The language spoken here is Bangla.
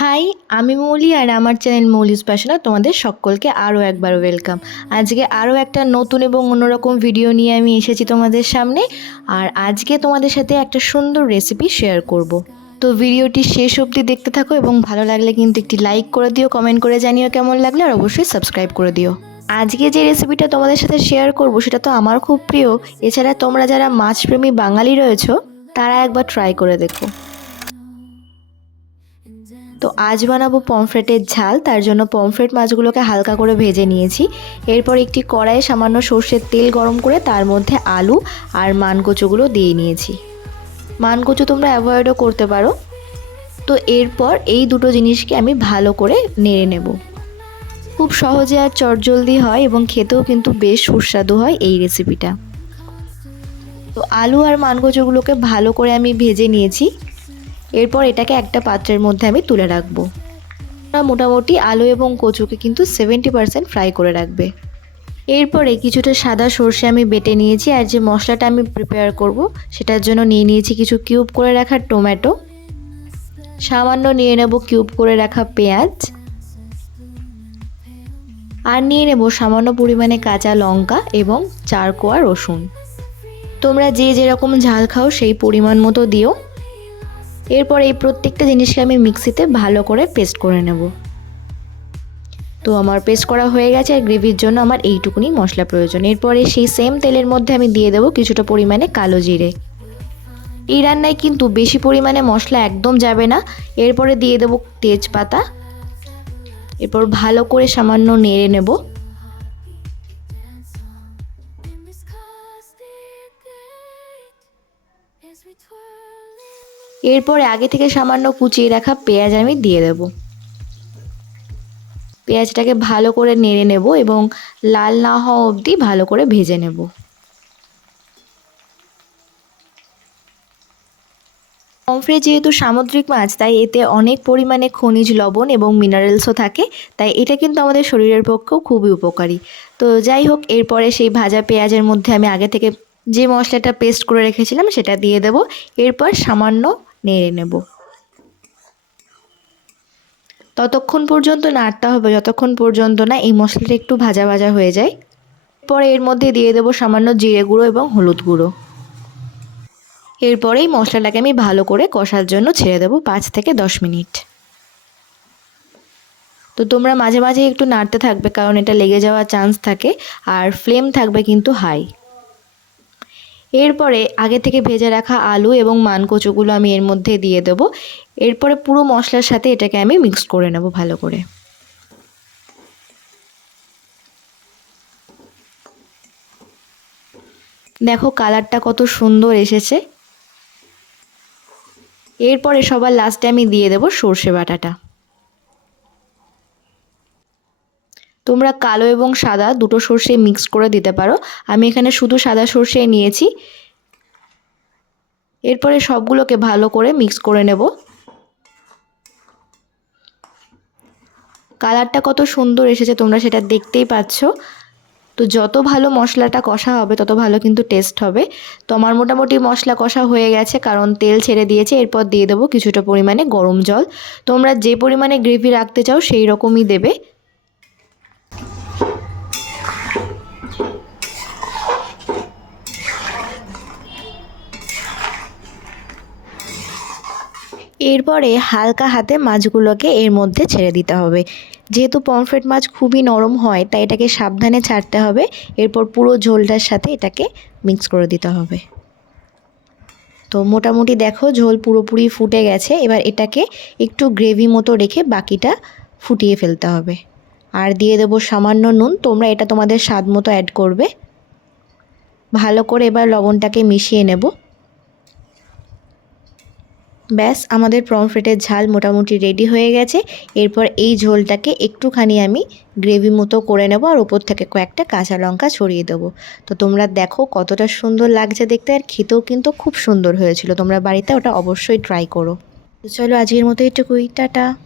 হাই, আমি মৌলি আর আমার চ্যানেল মৌলিস প্যাশনে তোমাদের সকলকে আরও একবার ওয়েলকাম। আজকে আরও একটা নতুন এবং অন্যরকম ভিডিও নিয়ে আমি এসেছি তোমাদের সামনে আর আজকে তোমাদের সাথে একটা সুন্দর রেসিপি শেয়ার করব। তো ভিডিওটি শেষ অবধি দেখতে থাকো এবং ভালো লাগলে কিন্তু একটি লাইক করে দিও কমেন্ট করে জানিও কেমন লাগলে আর অবশ্যই সাবস্ক্রাইব করে দিও। আজকে যে রেসিপিটা তোমাদের সাথে শেয়ার করব সেটা তো আমার খুব প্রিয়, এছাড়া তোমরা যারা মাছপ্রেমী বাঙালি রয়েছো, তারা একবার ট্রাই করে দেখো। তো আজ বানাবো পমফ্রেটের ঝাল, তার জন্য পমফ্রেট মাছগুলোকে হালকা করে ভেজে নিয়েছি। এরপর একটি কড়াইয়ে সামান্য সর্ষের তেল গরম করে তার মধ্যে আলু আর মানকচুগুলো দিয়ে নিয়েছি। মানকচু তোমরা অ্যাভয়েডও করতে পারো। তো এরপর এই দুটো জিনিসকে আমি ভালো করে নেড়ে নেব। খুব সহজে আর চটজলদি হয় এবং খেতেও কিন্তু বেশ সুস্বাদু হয় এই রেসিপিটা তো আলু আর মানকচুগুলোকে ভালো করে আমি ভেজে নিয়েছি। এরপর এটাকে একটা পাত্রের মধ্যে আমি তুলে রাখব। মোটামুটি আলু এবং কচুকে কিন্তু সেভেন্টি পারসেন্ট ফ্রাই করে রাখবে। এরপরে কিছুটা সাদা সর্ষে আমি বেটে নিয়েছি আর যে মশলাটা আমি প্রিপেয়ার করব, সেটার জন্য নিয়ে নিয়েছি কিছু কিউব করে রাখা টমেটো সামান্য নিয়ে নেব কিউব করে রাখা পেঁয়াজ। আর নিয়ে নেব সামান্য পরিমাণে কাঁচা লঙ্কা এবং চার কোয়া রসুন। তোমরা যে যেরকম ঝাল খাও সেই পরিমাণ মতো দিও। এরপর এই প্রত্যেকটা জিনিসকে আমি মিক্সিতে ভালো করে পেস্ট করে নেব। তো আমার পেস্ট করা হয়ে গেছে আর গ্রেভির জন্য আমার এইটুকুনি মশলা প্রয়োজন। এরপরে সেই সেম তেলের মধ্যে আমি দিয়ে দেবো কিছুটা পরিমাণে কালো জিরে। এই রান্নায় কিন্তু বেশি পরিমাণে মশলা একদম যাবে না। এরপরে দিয়ে দেবো তেজপাতা। এরপর ভালো করে সামান্য নেড়ে নেব। এরপরে আগে থেকে সামান্য কুচিয়ে রাখা পেঁয়াজ আমি দিয়ে দেব। পেঁয়াজটাকে ভালো করে নেড়ে নেব এবং লাল না হওয়া অবধি ভালো করে ভেজে নেব। পমফ্রে যেহেতু সামুদ্রিক মাছ, তাই এতে অনেক পরিমাণে খনিজ লবণ এবং মিনারেলসও থাকে, তাই এটা কিন্তু আমাদের শরীরের পক্ষেও খুবই উপকারী। তো যাই হোক, এরপরে সেই ভাজা পেঁয়াজের মধ্যে আমি আগে থেকে যে মশলাটা পেস্ট করে রেখেছিলাম সেটা দিয়ে দেব। এরপর সামান্য নেড়ে নেব। ততক্ষণ পর্যন্ত নাড়তে হবে, যতক্ষণ পর্যন্ত না এই মশলাটা একটু ভাজা ভাজা হয়ে যায়। পরে এর মধ্যে দিয়ে দেবো সামান্য জিরে গুঁড়ো এবং হলুদ গুঁড়ো। এরপরেই মশলাটাকে আমি ভালো করে কষার জন্য ছেড়ে দেবো পাঁচ থেকে দশ মিনিট। তো তোমরা মাঝে মাঝে একটু নাড়তে থাকবে, কারণ এটা লেগে যাওয়ার চান্স থাকে, আর ফ্লেম থাকবে কিন্তু হাই এরপরে আগে থেকে ভেজে রাখা আলু এবং মানকচুগুলো আমি এর মধ্যে দিয়ে দেবো। এরপরে পুরো মশলার সাথে এটাকে আমি মিক্স করে নেব ভালো করে। দেখো কালারটা কত সুন্দর এসেছে। এরপরে সবার লাস্টে আমি দিয়ে দেবো সর্ষে বাটাটা। তোমরা কালো এবং সাদা দুটো সর্ষে মিক্স করে দিতে পারো। আমি এখানে শুধু সাদা সর্ষে নিয়েছি। এরপরে সবগুলোকে ভালো করে মিক্স করে নেব। কালারটা কত সুন্দর এসেছে, তোমরা সেটা দেখতেই পাচ্ছ। তো যত ভালো মশলাটা কষা হবে, তত ভালো কিন্তু টেস্ট হবে। তো আমার মোটামুটি মশলা কষা হয়ে গেছে, কারণ তেল ছেড়ে দিয়েছে, এরপর দিয়ে দেবো কিছুটা পরিমাণে গরম জল। তোমরা যে পরিমাণে গ্রেভি রাখতে চাও, সেই রকমই দেবে। এরপরে হালকা হাতে মাছগুলোকে এর মধ্যে ছেড়ে দিতে হবে। যেহেতু পমফ্রেট মাছ খুবই নরম হয়, তাই এটাকে সাবধানে ছাড়তে হবে। এরপর পুরো ঝোলটার সাথে এটাকে মিক্স করে দিতে হবে। তো মোটামুটি দেখো ঝোল পুরোপুরি ফুটে গেছে। এবার এটাকে একটু গ্রেভি মতো রেখে বাকিটা ফুটিয়ে ফেলতে হবে। আর দিয়ে দেবো সামান্য নুন। তোমরা এটা তোমাদের স্বাদ মতো অ্যাড করবে। ভালো করে এবার লবণটাকে মিশিয়ে নেব। ব্যাস, আমাদের পমফ্রেটের ঝাল মোটামুটি রেডি হয়ে গেছে। এরপর এই ঝোলটাকে একটুখানি আমি গ্রেভি মতো করে নেব আর ওপর থেকে কয়েকটা কাঁচা লঙ্কা ছড়িয়ে দেবো। তো তোমরা দেখো কতটা সুন্দর লাগছে দেখতে আর খেতেও কিন্তু খুব সুন্দর হয়েছিল। তোমরা বাড়িতে ওটা অবশ্যই ট্রাই করো। চলো আজকের মতো এটুকুই। টাটা।